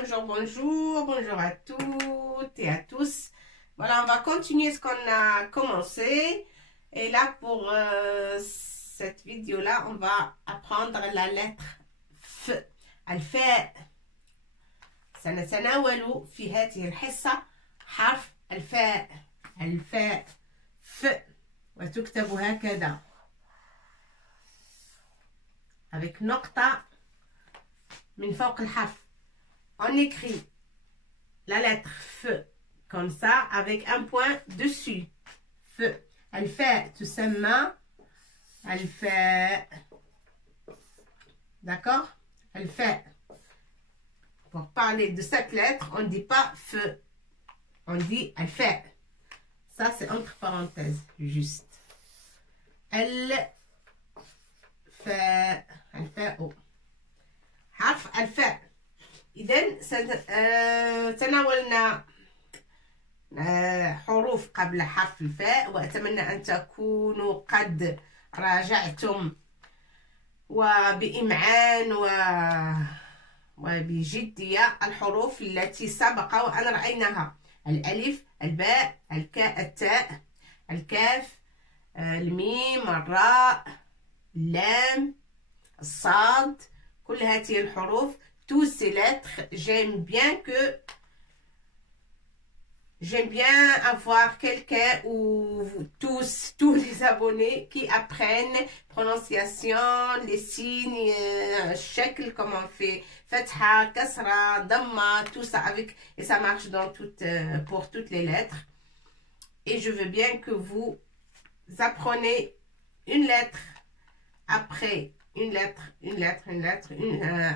bonjour, bonjour, bonjour à toutes et à tous. Voilà, on va continuer ce qu'on a commencé. Et là, pour cette vidéo-là, on va apprendre la lettre F. الفاء. سنتناول في هذه الحصة حرف الفاء. الفاء ف وتكتب هكذا avec نقطة من فوق الحرف. On écrit la lettre F comme ça avec un point dessus. F. الفاء تسمى الفاء. D'accord? الفاء. Pour parler de cette lettre, on ne dit pas F. On dit الفاء. Ça, c'est entre parenthèses, juste. الفاء. الفاء. حرف الفاء. إذن تناولنا حروف قبل حرف الفاء، وأتمنى أن تكونوا قد راجعتم وبإمعان وبجدية الحروف التي سبق وأن رأيناها: الألف، الباء، التاء، الكاف، الميم، الراء، اللام، الصاد. كل هذه الحروف. Tous ces lettres, j'aime bien avoir quelqu'un ou tous les abonnés qui apprennent prononciation, les signes, shakl, comment on fait, fatha, kasra, damma, tout ça avec, et ça marche dans pour toutes les lettres. Et je veux bien que vous apprenez une lettre après une lettre,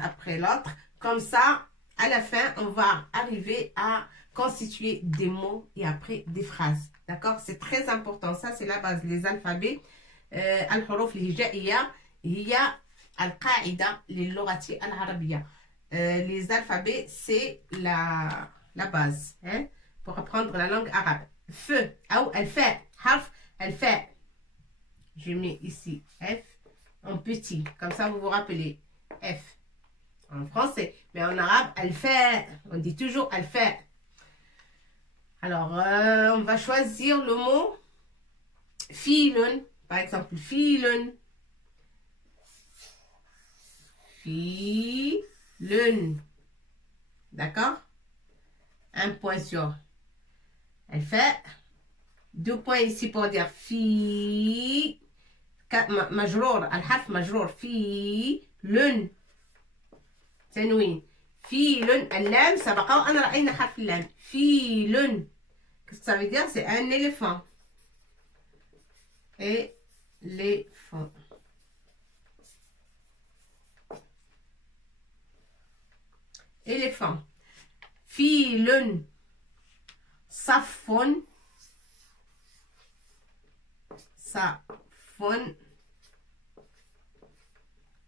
après l'autre. Comme ça, à la fin, on va arriver à constituer des mots et après des phrases. D'accord? C'est très important. Ça, c'est la base. Les alphabets. الحروف الهجائية هي القاعدة للغة العربية. Les alphabets, c'est la base, hein, pour apprendre la langue arabe. F ou الفاء. حرف الفاء. Je mets ici F en petit. Comme ça, vous vous rappelez. F. En français. Mais en arabe, الفاء. On dit toujours الفاء. Alors, on va choisir le mot فيل. Par exemple, فيل. فيل. D'accord? Un point sur الفاء. 2 points ici pour dire في. مجرور. الحرف مجرور. فيل. تنوين. فيل. اللام سبق وأن رأينا حرف اللام. فيل. Qu'est-ce que ça veut dire? C'est un éléphant. Éléphant. Éléphant. فيل. صف. صف.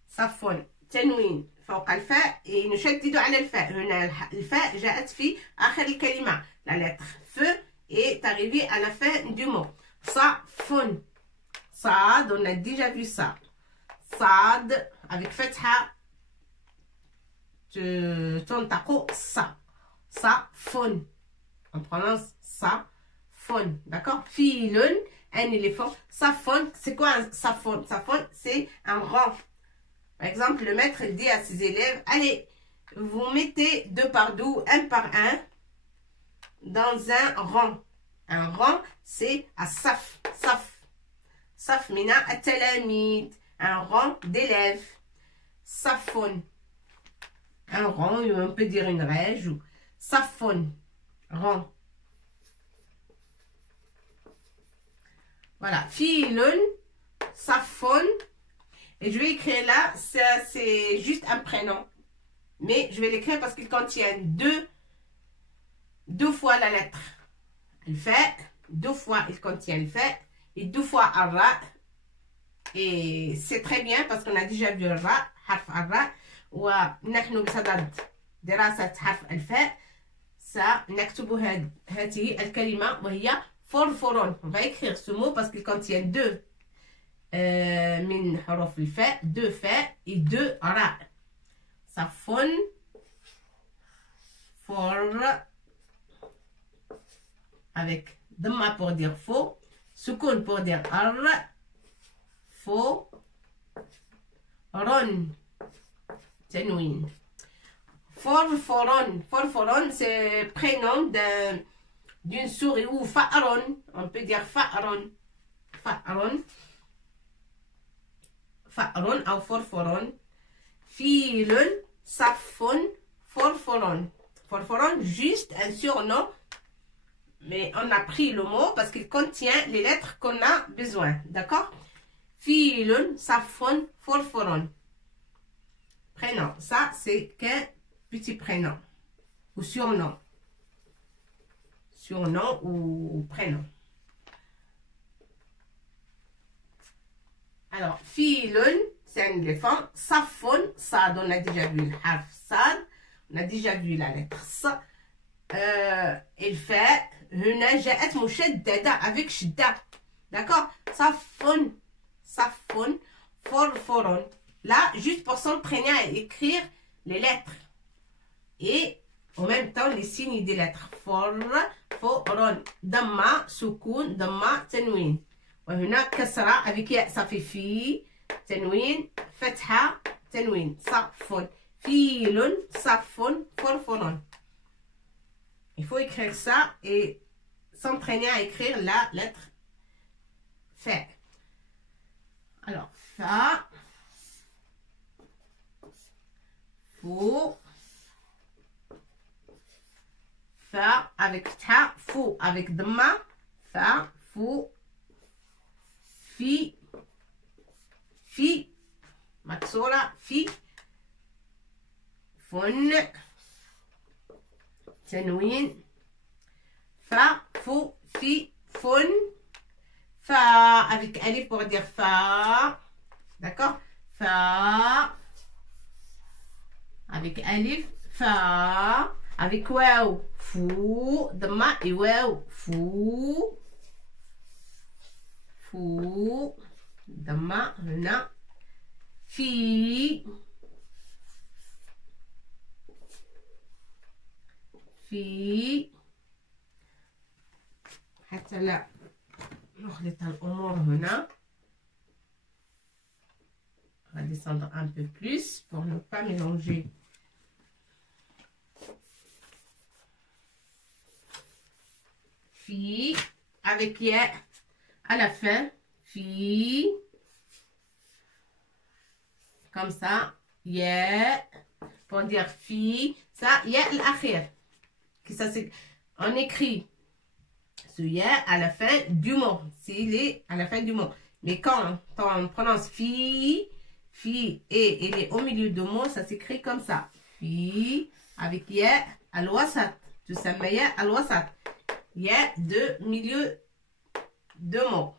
صف. تنوين فوق الفاء. نشدد على الفاء. هنا الفاء جاءت في آخر الكلمة. La lettre F est arrivée à la fin du mot. صف. صاد, on a déjà vu ça. صاد avec fatha. تنطق صا. صف. On prononce صف. D'accord? فيل, un éléphant. صف, c'est quoi un صف? صف, c'est un rang. Par exemple, le maître dit à ses élèves: allez, vous mettez 2 par 2, 1 par 1, dans un rang. Un rang, c'est الصف. صف. صف من التلاميذ. Un rang d'élèves. صف. Un rang, on peut dire une règle. Ou صف. Rang. Voilà. فيل. صف. Et je vais écrire là, c'est juste un prénom. Mais je vais l'écrire parce qu'il contient deux fois la lettre الفاء. 2 fois il contient le fa et 2 fois الراء. Et c'est très bien parce qu'on a déjà vu الراء. حرف الراء. ونحن بصدد دراسة حرف الفاء. سنكتب هذه الكلمة وهي فرفر. On va écrire ce mot parce qu'il contient 2 من حروف الفاء. 2 فاء et 2 راء. صف. for, avec dhamma pour dire faux, sukun pour dire ar, faux, ron, tanwin. Forforon, c'est prénom d'une souris ou fa'ron, on peut dire fa'ron, ou forforon. Filun, safon, forforon. Forforon, juste un surnom, mais on a pris le mot parce qu'il contient les lettres qu'on a besoin, d'accord? Filun, safon, forforon. Prénom, ça c'est qu'un petit prénom ou surnom. Surnom ou prénom. Alors, filun, c'est un éléphant. Safon, sad, on a déjà vu le harf sad. On a déjà vu la lettre sa. Il fait huna ja'at mushaddada avec shidda. D'accord? Safon, forforon. Là, juste pour s'entraîner à écrire les lettres. Et en même temps, les signes des lettres. For, foron, damma, sukun, damma, tanwin. وهنا كسرة avec ياء ça fait في تنوين فتحة تنوين صف فيل صف فرفر. Il faut écrire ça et s'entraîner à écrire la lettre F. Alors, fa, fou, fa avec ta, fou avec dma, fa, fou, fi, maksura, fi, fun, tanwin, fa, fou, fi, fun, fa avec alif pour dire fa, d'accord, fa, avec alif, fa, avec waw, fou, dma et waw, fou, fou, dma, هنا, fi, حتى لا نخلط الأمور هنا. On va descendre un peu plus pour ne pas mélanger. Fi, avec ya à la fin. Fi, comme ça. Ya, pour dire fi. Ça, ya l'akhir. Ça, c'est, on écrit ce ya à la fin du mot. S'il est à la fin du mot. Mais quand on prononce fi, et il est au milieu de mots, ça s'écrit comme ça. Fi, avec ya al-wasat. Tout ça, mais ya al-wasat. Ya de milieu de mots.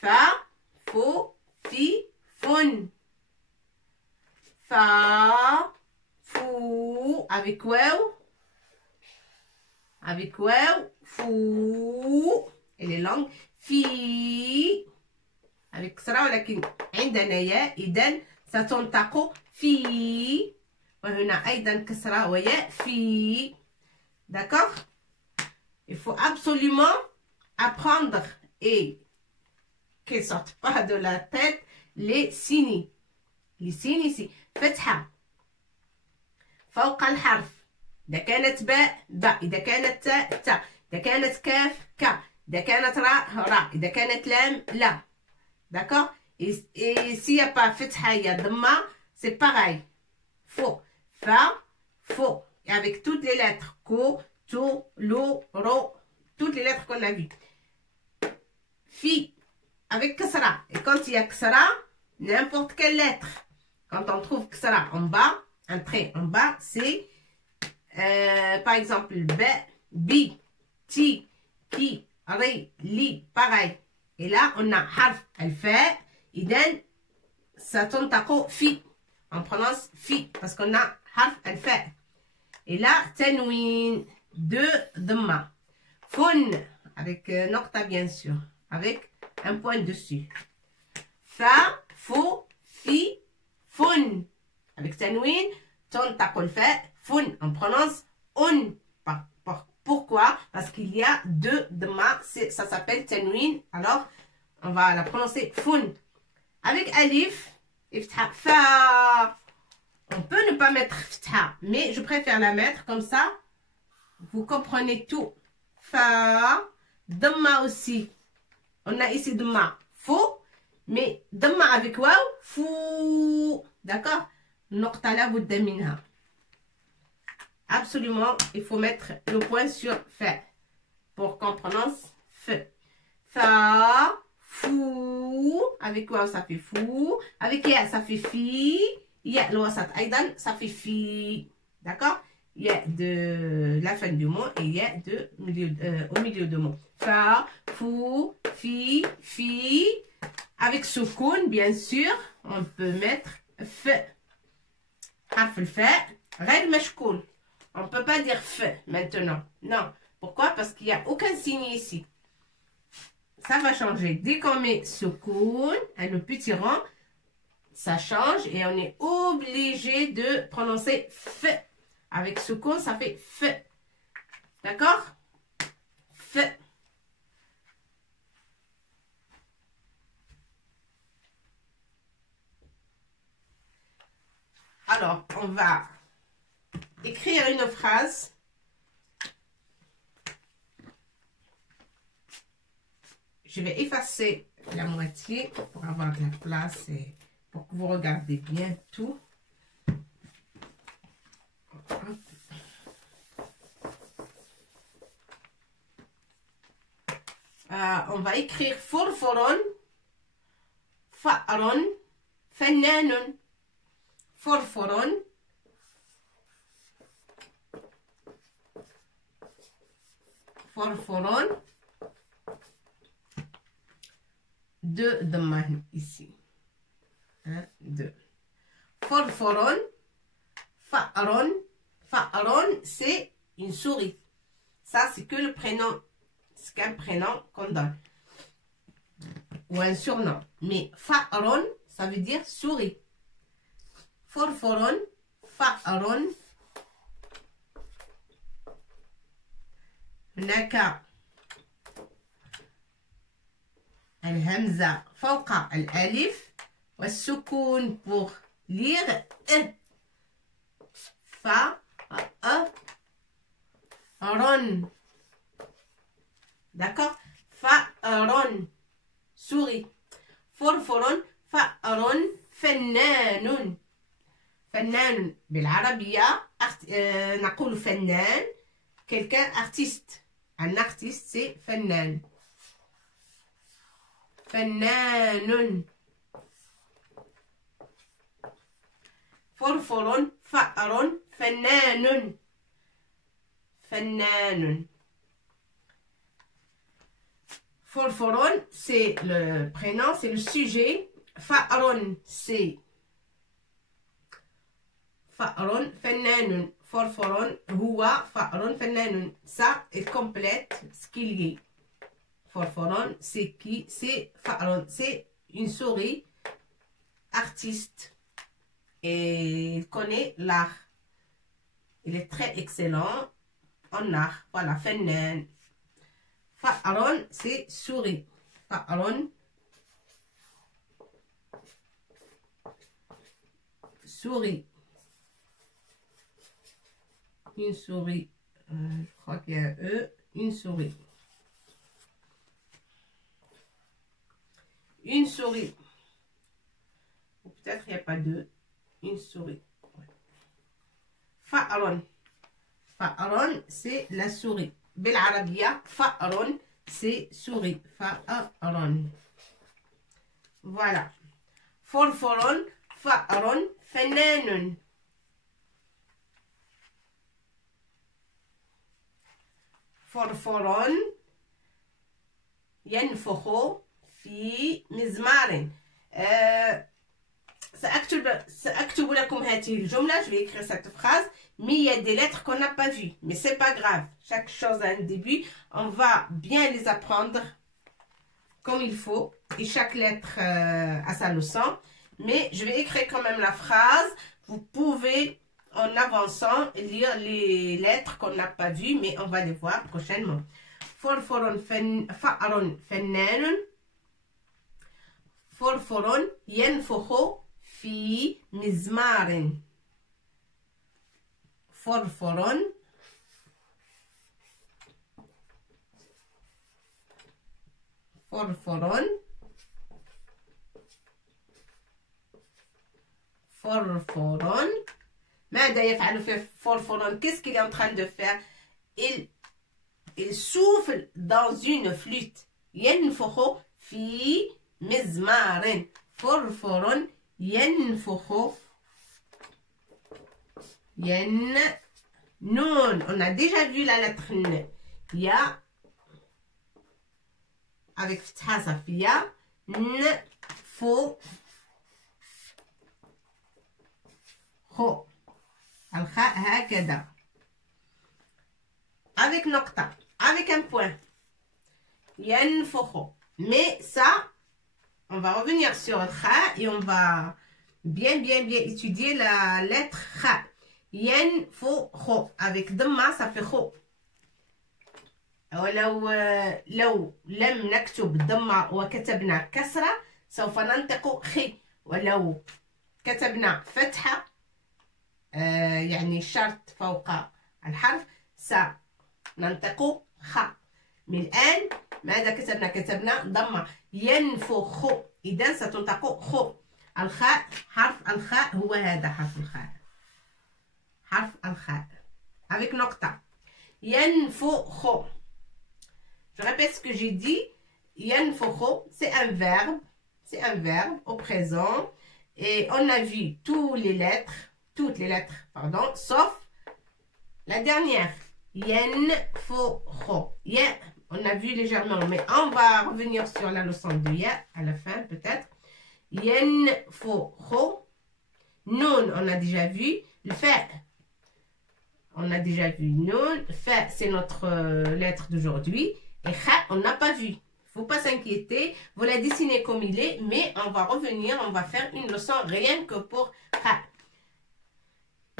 Fa, fo, fi, fun. Fa, fou, avec waw. Avec waw, fou. Et les langues. Fi. Avec كسرة ولكن عندنا ياء إذن ستنطق في وهنا أيضا كسرة وياء في. D'accord? Il faut absolument apprendre et qu'ils ne sortent pas de la tête les signes. Les signes ici. فتحة فوق الحرف. إذا كانت باء باء. إذا كانت تاء تاء. إذا كانت كاف كا. إذا كانت راء راء. إذا كانت لام لا. D'accord? Et s'il n'y a pas fetha, il y a dhamma, c'est pareil. Faux. Fa, faux. Et avec toutes les lettres. Ko, to, lo, ro. Toutes les lettres qu'on a vues. Fi, avec kasra. Et quand il y a kasra, n'importe quelle lettre. Quand on trouve kasra en bas, un trait en bas, c'est par exemple b, bi, ti, ki, ri, li. Pareil. Et là, on a harf al-fa, idem, ça tontako fi. On prononce fi, parce qu'on a harf al-fa. Et là, tanwin, deux dhamma. Fun, avec nocta bien sûr, avec un point dessus. Fa, fou, fi, fun. Avec tanwin, tontako al-fa, fun. On prononce il y a 2 dma, ça s'appelle tanwin. Alors, on va la prononcer foun. Avec alif, iftha, fa. On peut ne pas mettre ftha, mais je préfère la mettre comme ça. Vous comprenez tout. Fa, dma aussi. On a ici dma, faux, mais dma avec waw, fou. D'accord? Noqta la budda minha. Absolument, il faut mettre le point sur fa pour qu'on prononce f. Fa, fou. Avec waw, ça fait fou. Avec ya, ça fait fi. Ya, le wasat aidan, ça fait fi. D'accord? Il y a de la fin du mot et il y a au milieu du mot. Fa, fou, fi, fi. Avec soukoun, bien sûr, on peut mettre f. Harf le fa, غير مشكول. On ne peut pas dire f maintenant. Non. Pourquoi? Parce qu'il n'y a aucun signe ici. Ça va changer. Dès qu'on met soukoun, le petit rang, ça change et on est obligé de prononcer f. Avec soukoun, ça fait f. D'accord? F. Alors, on va écrire une phrase. Je vais effacer la moitié pour avoir de la place et pour que vous regardez bien tout. On va écrire forforon, fa'ron, fannanon. Forforon, forforon, 2 dhamma ici. 1, 2. Forforon, fa'ron. Fa'ron, c'est une souris. Ça, c'est que le prénom. C'est qu'un prénom qu'on donne. Ou un surnom. Mais fa'ron, ça veut dire souris. Forforon, fa'ron. هناك الهمزة فوق الألف والسكون pour lire fa ron. D'accord? Fa'ron, souris. Forforon, fa'ron, fannanun. فنان بالعربية نقول فنان quelqu'un artiste. Un artiste c'est فنان. فنان. فرفر فأر فنان. فنان. فرفر c'est le prénom, c'est le sujet. فأر c'est فأر فنان. فرفر هو فأر فنان. Ça il complète ce qu'il y a. فرفر c'est qui? C'est فأر, c'est une souris artiste et il connaît l'art. Il est très excellent en art. Voilà, فنان. فأر c'est souris. فأر souris. Une souris, je crois qu'il y a un E, une souris. Une souris. Ou peut-être il n'y a pas deux. Une souris. Fa'ron. Fa'ron, c'est la souris. Bel Arabia, fa'ron, c'est souris. Fa'ron. Voilà. Forforon, fa'ron, fannanun. فرفر ينفخ في مزمار. سأكتب لكم هذه الجملة. Je vais écrire cette phrase, mais il y a des lettres qu'on n'a pas vues. Mais c'est pas grave. Chaque chose a un début. On va bien les apprendre comme il faut. Et chaque lettre a sa leçon. Mais je vais écrire quand même la phrase. Vous pouvez en avançant lire les lettres qu'on n'a pas vues, mais on va les voir prochainement. فرفر فأر فنان فرفر ينفخ في مزمار فرفر فرفر فرفر ماذا يفعل في فرفر؟ Qu'est-ce qu'il est en train de faire? Il souffle dans une flûte. ينفخ في مزمار فرفر ينفخ نون. On a déjà vu la lettre N. Ya avec فتحة صفية. نفخ الخاء هكذا avec نقطة, avec un point. ينفخ. Mais ça, on va revenir sur le kha et on va bien étudier la lettre kha. ينفخ avec dhamma, ça fait kho. ولو لم نكتب ضمة وكتبنا كسرة سوف ننطق خي. ولو كتبنا فتحة يعني شرط فوق الحرف سننطق خ. من الآن ماذا كتبنا ضمة ينفخ، إذا ستنطق خ. الخاء حرف الخاء هو هذا حرف الخاء، حرف الخاء avec نقطة. ينفخ. Je répète ce que j'ai dit. ينفخ, c'est un verbe au présent. Et on a vu toutes les lettres, pardon, sauf la dernière. ينفخ. Ya, on a vu légèrement, mais on va revenir sur la leçon de ya à la fin peut-être. ينفخ. Nun, on a déjà vu. Le fa, on a déjà vu nun. Fa, c'est notre lettre d'aujourd'hui. Et kha, on n'a pas vu. Il ne faut pas s'inquiéter. Vous la dessinez comme il est, mais on va revenir, on va faire une leçon rien que pour kha.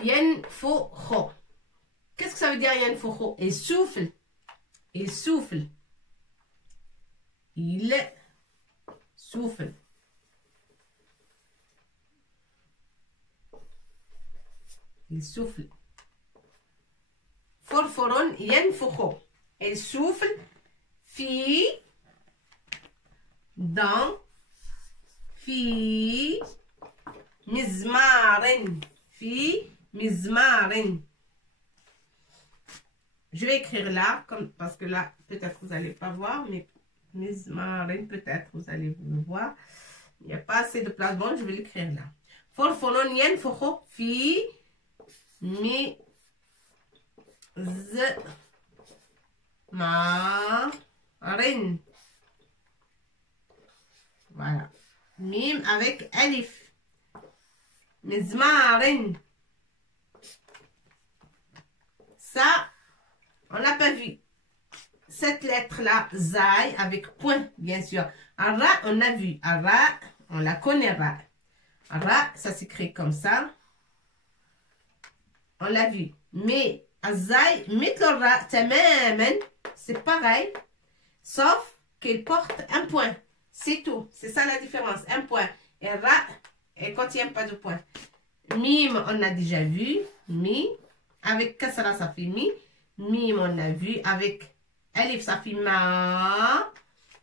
Yanfukh. Qu'est-ce que ça veut dire yanfukh? Il souffle. Il souffle. Il souffle. Il souffle. Forforun yanfukh. Il souffle. Fi, dans, fi, mizmarin, fi, mizmarin. Je vais écrire là, parce que là, peut-être vous n'allez pas voir, mais mizmarin, peut-être vous allez le voir. Il n'y a pas assez de place, bon, je vais l'écrire là. Forfonon yanfukh fi, mi, z, ma, rin. Voilà. Mim avec alif. Mizmarin. Ça, on l'a pas vu. Cette lettre-là, zai, avec point, bien sûr. Ara, on a vu. Ara, on la connaît, ra. Ra, ça s'écrit comme ça. On l'a vu. Mais, azai, mitl ra, tamamen, c'est pareil. Sauf qu'il porte un point. C'est tout. C'est ça la différence. Un point. Et ra, elle ne contient pas de point. Mim, on a déjà vu. Mi. Avec kasra, ça fait mi. Mim, on a vu. Avec alif, ça fait ma.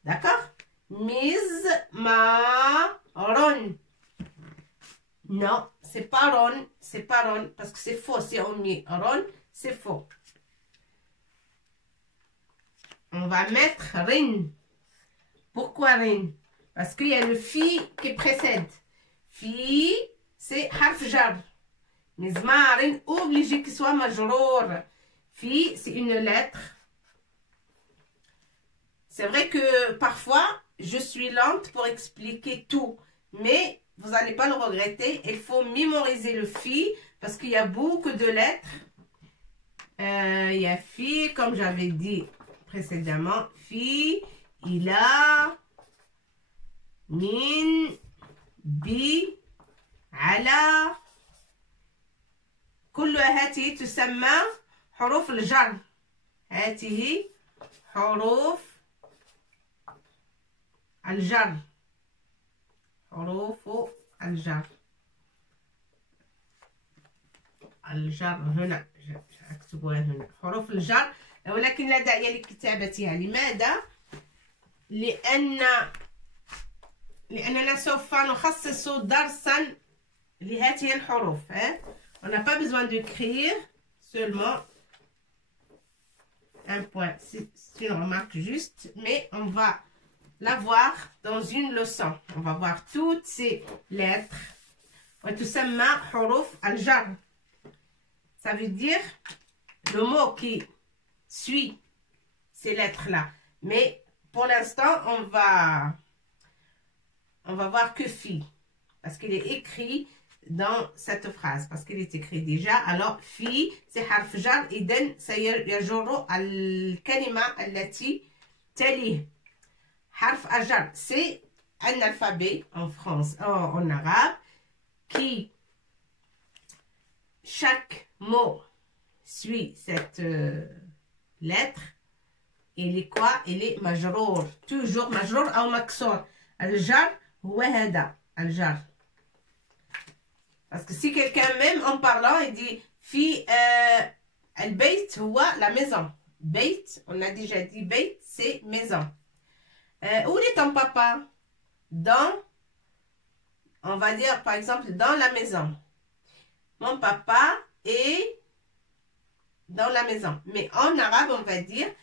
D'accord? Miz, ma, ron. Non, c'est pas ron. C'est pas ron. Parce que c'est faux. Si on met ron, c'est faux. On va mettre rin. Pourquoi rin? Parce qu'il y a le fi qui précède. Fi, c'est harf jar. Mizmarin, obligé qu'il soit majrour. Fi, c'est une lettre. C'est vrai que parfois, je suis lente pour expliquer tout. Mais vous n'allez pas le regretter. Il faut mémoriser le fi parce qu'il y a beaucoup de lettres. Il y a fi, comme j'avais dit précédemment. Fi, ila, min, bi, ala. كل هذه تسمى حروف الجر. هذه حروف الجر. حروف الجر. الجر هنا اكتبوها هنا حروف الجر، ولكن لا داعي لكتابتها. لماذا؟ لأننا سوف نخصص درسا لهذه الحروف. On n'a pas besoin d'écrire seulement un point. C'est une remarque juste, mais on va la voir dans une leçon. On va voir toutes ces lettres. وتسمى حروف الجر. Ça veut dire le mot qui suit ces lettres-là. Mais pour l'instant, on va voir que fi. Parce qu'il est écrit dans cette phrase. Parce qu'il est écrit déjà. Alors, fi, c'est حرف جر. إذن سيجر الكلمة التي تليه. حرف الجر, c'est un alphabet en France, en arabe, qui chaque mot suit cette lettre. Il est quoi? Il est majrour. Toujours majrour ou maksour. الجر هو هذا الجر. Parce que si quelqu'un même en parlant, il dit fi البيت هو la maison. Beit, on a déjà dit beit, c'est maison. Où est ton papa? Dans, on va dire par exemple dans la maison. Mon papa est dans la maison. Mais en arabe, on va dire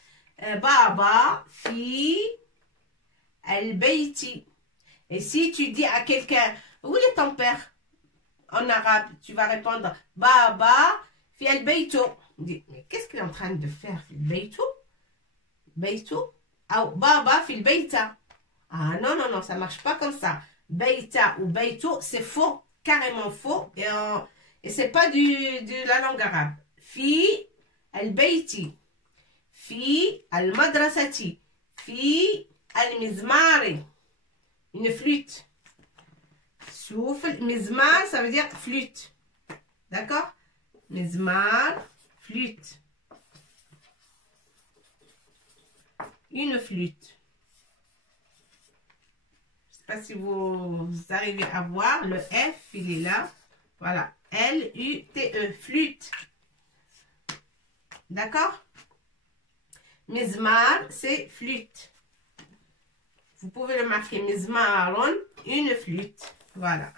Baba fi al-bayti. Et si tu dis à quelqu'un, où est ton père? En arabe, tu vas répondre Baba fi al-baytu. Mais qu'est-ce qu'il est en train de faire? Baytu? Baytu? Ou Baba fi al-bayta. Ah non, non, non, ça ne marche pas comme ça. Bayta ou baytu, c'est faux, carrément faux. Et c'est pas de la langue arabe. Fi al-bayti. Fi al-madrasati. Fi al-mizmari. Une flûte. Souffle. Mizmar, ça veut dire flûte. D'accord? Mizmar, flûte. Une flûte. Je ne sais pas si vous arrivez à voir. Le F, il est là. Voilà. L-U-T-E. Flûte. D'accord? Mizmar, c'est flûte. Vous pouvez le marquer. Mizmaron, une flûte. Voilà.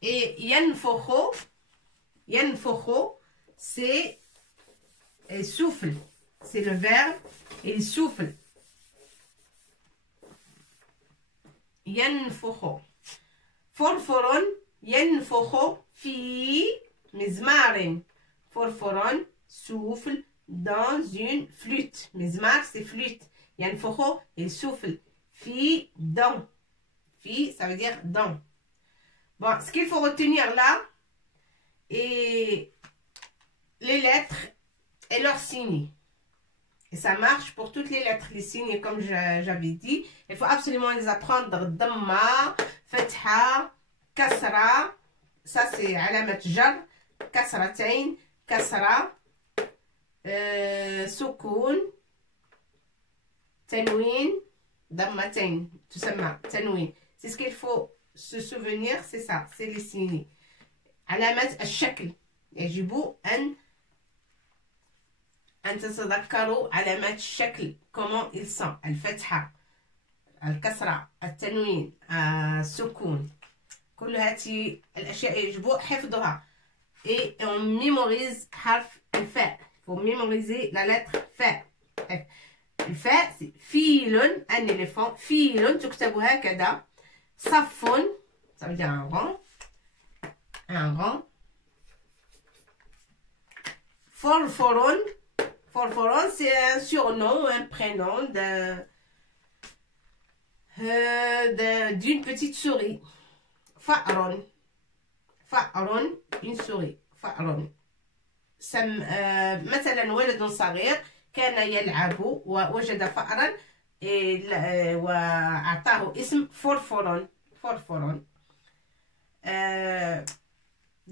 Et yanfokho, c'est souffle. C'est le verbe. Il souffle. Yanfokho. Forforon, yanfokho fi mizmarin. Forforon, souffle dans une flûte. Mizmar, c'est flûte. Yanfokho, il souffle. Fi, dans. Fi, ça veut dire dans. Bon, ce qu'il faut retenir là, et les lettres et leurs signes. Et ça marche pour toutes les lettres, les signes, comme j'avais dit. Il faut absolument les apprendre. Damma, Fatha, Kasra. Ça, c'est alamat jar. Kasratain, Kasra. Soukoun. Tanwin. Dammatain. Tout simplement. Tanwin. C'est ce qu'il faut se souvenir, c'est ça. C'est les signes. Alamat al-shakl. يجب أن تتذكروا علامات الشكل. comment ils sont. الفتحة, الكسرة, التنوين, السكون. كل هذه الأشياء يجب حفظها. Et on mémorise حرف الفاء. Il faut mémoriser la lettre فاء. الفاء c'est فيل, un éléphant. فيل تكتب هكذا. صف, ça veut dire un rang. Un rang. Forforon. Forforon, c'est un surnom, un prénom d'une petite souris. Fa'ron. Fa'ron, une souris. Fa'ron. مثلا ولد صغير كان يلعب ووجد فأرا وأعطاه اسم فورفورون. فورفورون.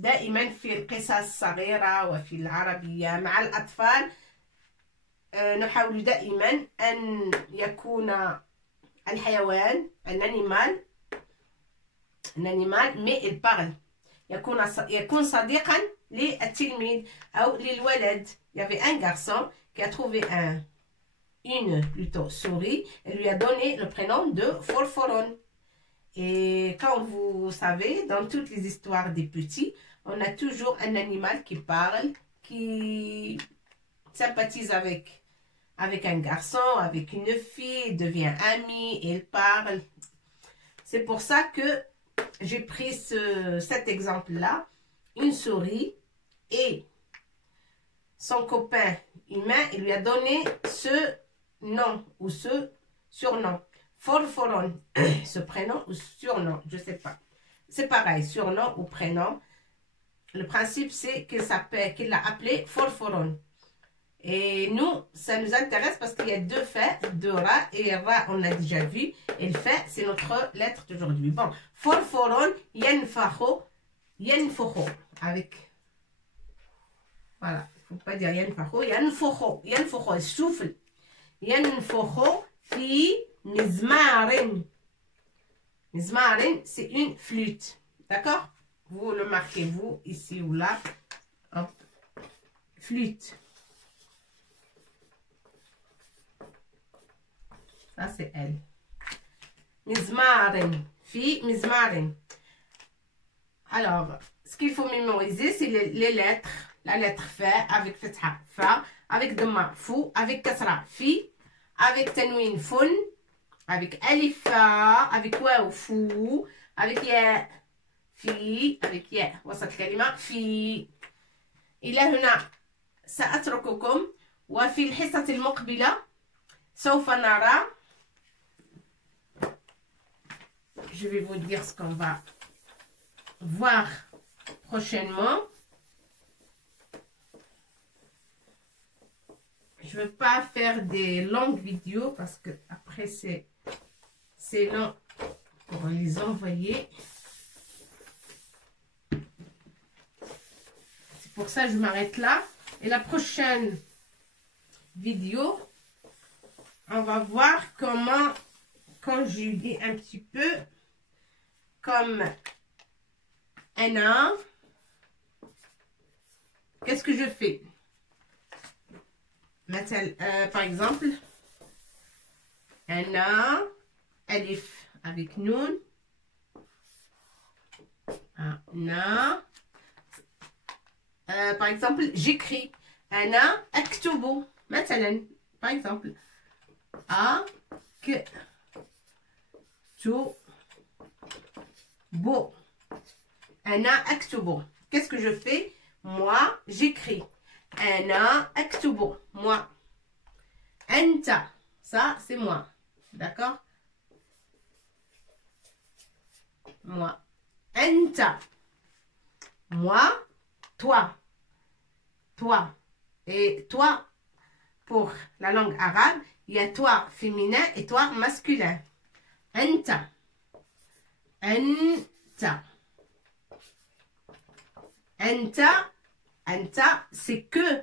دائما في القصص الصغيرة وفي العربية مع الأطفال نحاول دائما أن يكون الحيوان الانيمال mais il parle يكون صديقا للتلميذ أو للولد. Il y avait un garçon qui a trouvé une souris et lui a donné le prénom de Forforon. Et quand vous savez, dans toutes les histoires des petits, on a toujours un animal qui parle, qui sympathise avec un garçon, avec une fille, devient ami, et il parle. C'est pour ça que j'ai pris cet exemple-là. Une souris et son copain humain, il lui a donné ce nom ou ce surnom. Forforon, ce prénom ou surnom, je ne sais pas. C'est pareil, surnom ou prénom. Le principe, c'est qu'il l'a appelé Forforon. Et nous, ça nous intéresse parce qu'il y a deux faits, de Ra, et Ra, on a déjà vu. Et le fait, c'est notre lettre d'aujourd'hui. Bon, Forforon, Yenfaho, Yenfoho. Avec, voilà, il ne faut pas dire Yenfaho, Yenfoho. Yenfoho, elle souffle. Yenfoho, fi mizmarin. Mizmarin, c'est une flûte. D'accord? Vous le marquez, vous, ici ou là. Hop. Flûte. Ça, c'est elle. Mizmarin. Fi mizmarin. Alors, ce qu'il faut mémoriser, c'est les lettres. La lettre Fa avec Fatha Fa, avec Dhamma Fou, avec Kasra Fi, avec Tanwin Fun, avec Alif Fa, avec Waw Fou, avec Ya Fi, avec Ya وسط الكلمة في. إلى هنا سأترككم وفي الحصة المقبلة سوف نرى. Je vais vous dire ce qu'on va voir prochainement. Je ne veux pas faire des longues vidéos parce que après c'est long pour les envoyer. C'est pour ça que je m'arrête là. Et la prochaine vidéo, on va voir comment conjuguer un petit peu comme un an. Qu'est-ce que je fais? Par exemple, un A, Alif avec Noun. Un A. Par exemple, j'écris. Un A, Aktubu. Maintenant, par exemple, A, K, Tu, Bo. Un A, Aktubu. Qu'est-ce que je fais? Moi, j'écris. Ana aktubu, moi. Anta, ça c'est moi. D'accord? Moi. Anta, moi. Toi. Toi. Et toi, pour la langue arabe, il y a toi féminin et toi masculin. Anta. Anta. Anta. Anta, c'est que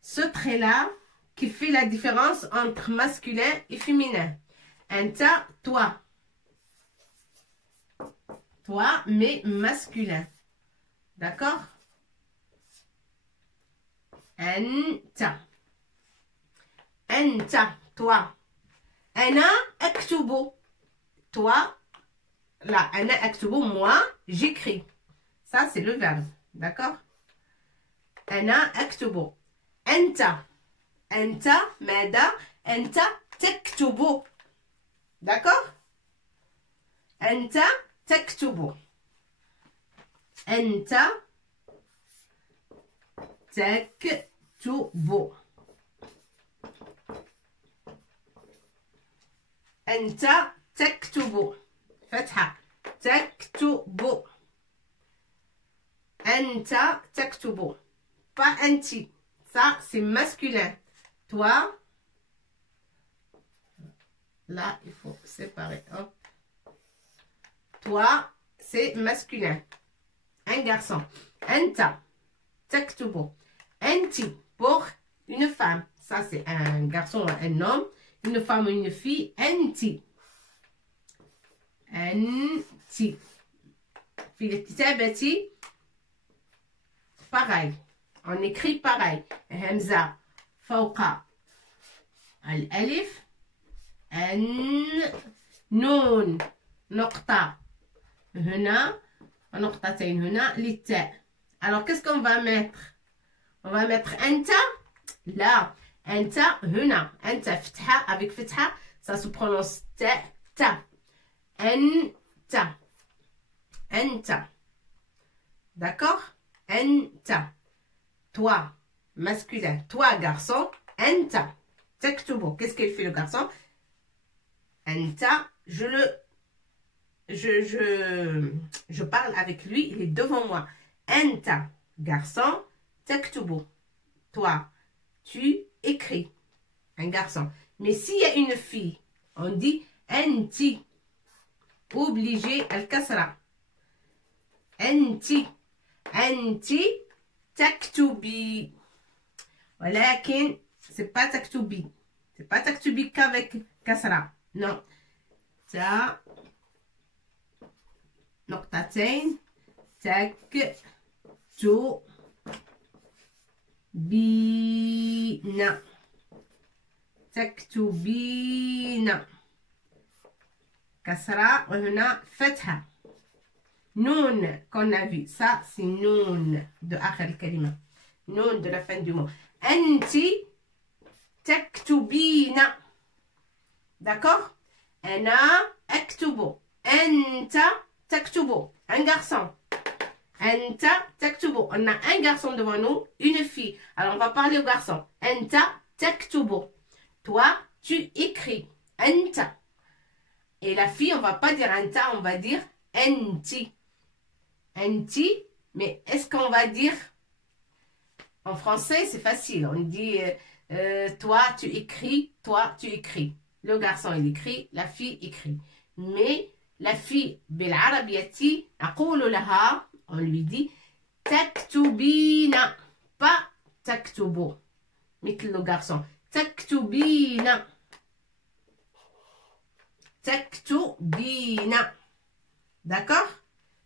ce trait-là qui fait la différence entre masculin et féminin. Anta, toi. Toi, mais masculin. D'accord? Anta. Anta, toi. Ana aktubu. Toi, là, ana aktubu, moi, j'écris. Ça, c'est le verbe. D'accord? أنا أكتب. أنت ماذا؟ أنت تكتب. d'accord? أنت تكتب. أنت تكتب. أنت تكتب. فتحة. تكتب. أنت تكتب. Pas anti. Ça, c'est masculin. Toi, là, il faut séparer. Hop. Toi, c'est masculin. un garçon. Anta, taktubu. Anti, pour une femme. Ça, c'est un garçon ou un homme. Une femme ou une fille. Anti. Anti. في الكتابة pareil. On écrit pareil. همزة فوق الألف. نون نقطة هنا ونقطتين هنا للتاء. Alors qu'est-ce qu'on va mettre? On va mettre أنت. لا أنت هنا. أنت فتحة avec فتحة. Ça se prononce ta. Ta. أنت. أنت. D'accord? أنت. Toi, masculin. Toi, garçon. أنت. تكتب. Qu'est-ce qu'il fait le garçon? أنت. Je parle avec lui. Il est devant moi. أنت. Garçon. تكتب. Toi, tu écris. Un garçon. Mais s'il y a une fille, on dit أنت. Obligé الكسرة. أنت. أنت تكتبي. ولكن c'est pas تكتبي. C'est pas تكتبي qu'avec كسرة. Non. تا نقطتين تكتبين. تكتبين. كسرة وهنا فتحة. نون qu'on a vu. Ça, c'est نون de آخر الكلمة. نون de la fin du mot. أنت تكتبين. D'accord? أنا أكتب. أنت تكتب. Un garçon. أنت تكتب. On a un garçon devant nous, une fille. Alors, on va parler au garçon. أنت تكتب. Toi, tu écris. أنت. Et la fille, on va pas dire أنت, on va dire أنت. أنت. Mais est-ce qu'on va dire... En français, c'est facile. On dit toi, tu écris. Toi, tu écris. Le garçon, il écrit. La fille écrit. Mais la fille, بالعربية نقول لها, on lui dit تكتبين. Pas تكتب. مثل le garçon. تكتبين. تكتبين. D'accord?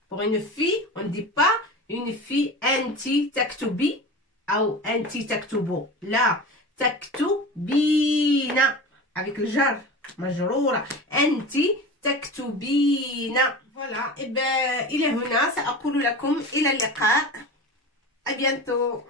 Pour une fille, on ne dit pas une fille أنت تكتبي أو أنت تكتب. لا. تكتبين. Avec le jar. مجرورة. أنت تكتبين. Voilà. Et ben, il est هنا. سأقول لكم إلى اللقاء. À bientôt.